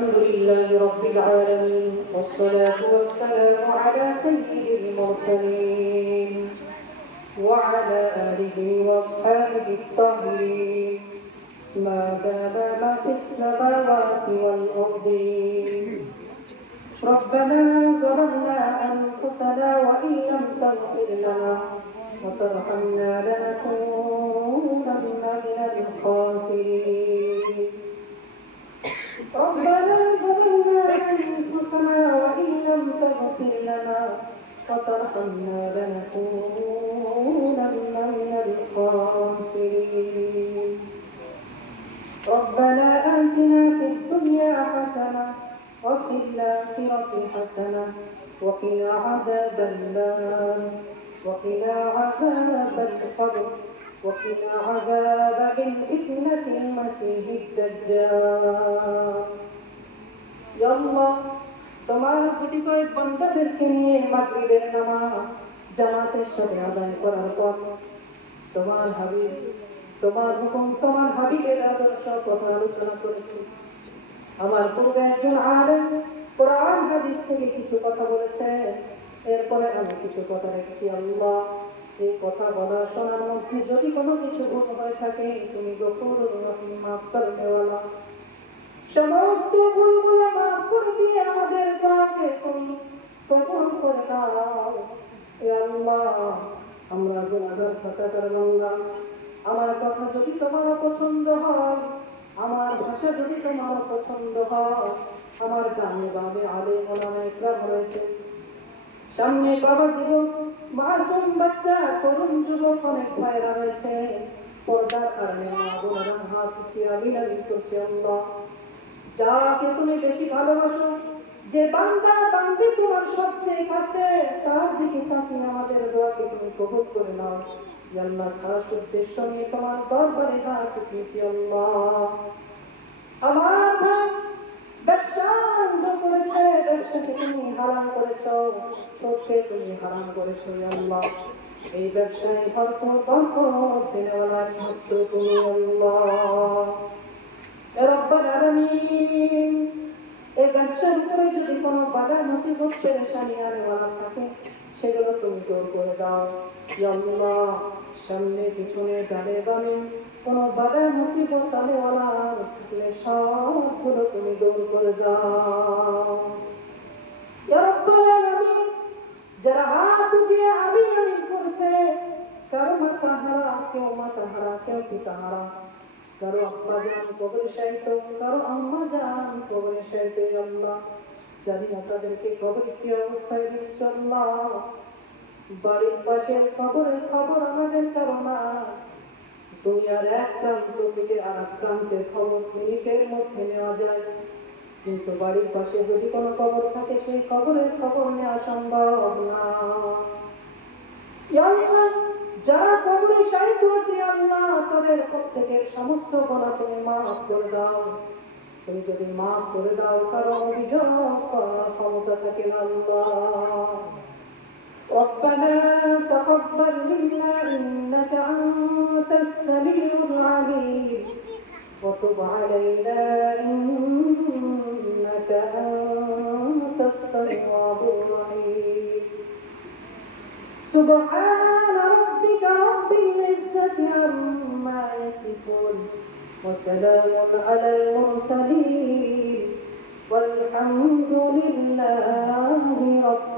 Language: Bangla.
الحمد لله رب العالمين والصلاة والسلام على سيد المرسلين وعلى آله وأصحابه الطاهرين ما دام ما في السماوات والأرضين. ربنا ظلمنا أنفسنا وإن لم تغفر لنا وترحمنا لنكونن من الخاسرين. ربنا ظلمنا أنفسنا وإن لم تغفر لنا وترحمنا لنكونن من الخاسرين. ربنا آتنا في الدنيا حسنة وفي الآخرة حسنة وقنا عذاب النار وقنا عذاب القبر وقنا عذاب من فتنة المسيح الدجال. يا الله তোমার কোটি কয়েক বান্দাদেরকে নিয়ে মাগরিবের নামাজ জামাতের সাথে আদায় করার পর তোমার হাবিব তোমার হুকুম তোমার হাবিবের আদর্শ কথা আলোচনা করেছি। আমার পূর্বে একজন আলেম কোরআন হাদিস থেকে কিছু কথা বলেছে, এরপরে আমি কিছু কথা রেখেছি। আল্লাহ এই কথা বলা শোনার মধ্যে যদি কোনো কিছু ভুল হয়ে থাকে তুমি গফুরুর রহিম মাফ করনেওয়ালা, সমস্ত ভুলগুলো মাফ করে দিয়ে আমাদের পাকে তুমি কবুল করে নাও। হে আল্লাহ আমরা গুনাহগার খাতাকার বান্দা, আমার কথা যদি তোমার পছন্দ হয়, আমার ভাষা যদি তোমার পছন্দ হয়, আমার গানে বামে আলেম ওলামা ইকরাম রয়েছে, সামনে বাবা জীবন মাসুম বাচ্চা তরুণ যুবক অনেক ভাইরা রয়েছে, পর্দার কারণে মা বোনেরা হাত উঠিয়ে আমিন করছে। আল্লাহ যাকে তুমি বেশি ভালোবাসো, যে বান্দা বান্দি তোমার সবচেয়ে কাছে, তার দিকে তাকিয়ে আমাদের দোয়াকে তুমি কবুল করে নাও। ইয়া আল্লাহ খাস উদ্দেশ্য নিয়ে তোমার দরবারে হাত উঠিয়েছি। আল্লাহ আমার ভাই ব্যবসা আরম্ভ করেছে, ব্যবসাকে তুমি হারাম করেছো, সুদকে তুমি হারাম করেছো। আল্লাহ এই ব্যবসায় বরকত দেওয়ালা মাত্র তুমি। আল্লাহ রব্বুল আলামিন এই ব্যবসার উপরে যদি কোনো বাধা মুসিবত পেরেশানি আনেওয়ালা থাকে সেগুলো তুমি দূর করে দাও। ইয়া আল্লাহ সামনে পিছনে ডানে বামে কোনো বাধা মুসিবত আনেওয়ালা থাকলে সবগুলো তুমি দূর করে দাও। ইয়া রব্বুল আলামিন যারা হাত উঠিয়ে আমিন আমিন করছে, কারো মাথা হারা, কেউ মাথা হারা, কেউ পিতা হারা, কারো আব্বা জান কবরে শায়িত, কারো আম্মা জান কবরে শায়িত। আল্লাহ জানি না তাদেরকে কবরে কি অবস্থায় দিচ্ছ। আল্লাহ বাড়ির পাশে কবরের খবর আমাদের কারো না, দুনিয়ার এক প্রান্ত থেকে আর এক প্রান্তের খবর মিনিটের মধ্যে নেওয়া যায়, কিন্তু বাড়ির পাশে যদি কোনো কবর থাকে সেই কবরের খবর নেওয়া সম্ভব না। যারা কবরে শায়িত আছে আল্লাহ তাদের প্রত্যেকের সমস্ত গুনাহ তুমি মাফ করে দাও। তুমি যদি মাফ করে দাও কারো অভিযোগ করার ক্ষমতা থাকে না। আল্লাহ ربنا تقبل منا إنك أنت السميع العليم وتب علينا إنك أنت التواب الرحيم. سبحان ربك رب العزة عما يصفون وسلام على المرسلين والحمد لله رب